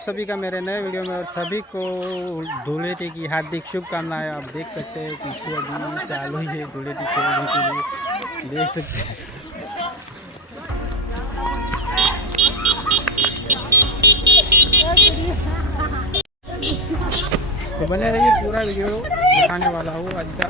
आप सभी का मेरे नए वीडियो में और सभी को धूलेटी की हार्दिक शुभकामनाएं। आप देख सकते हैं पीछे अभी चालू ही है धूलेटी खेलने के लिए, देख सकते हैं। तो बने रहिए, पूरा वीडियो दिखाने वाला हूँ आज का।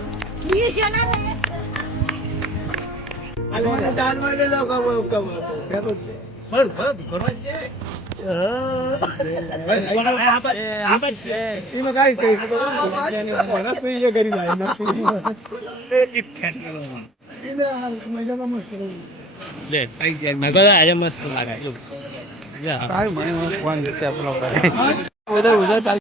उधर उधर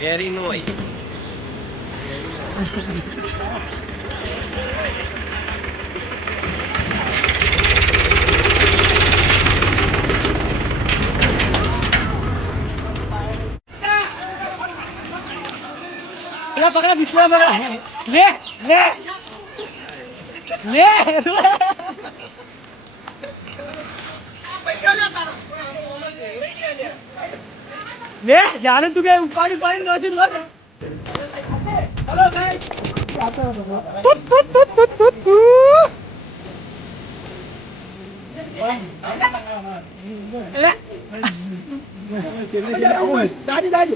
very noise. पकड़ा बिछड़ा पकड़ा ले ले ले ले जाने तू क्या पानी पानी नोच नोच हेलो गाइस दादी दादी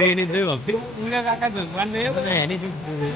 ini tuh, enggak kakak tuh, kan ya, ini tuh.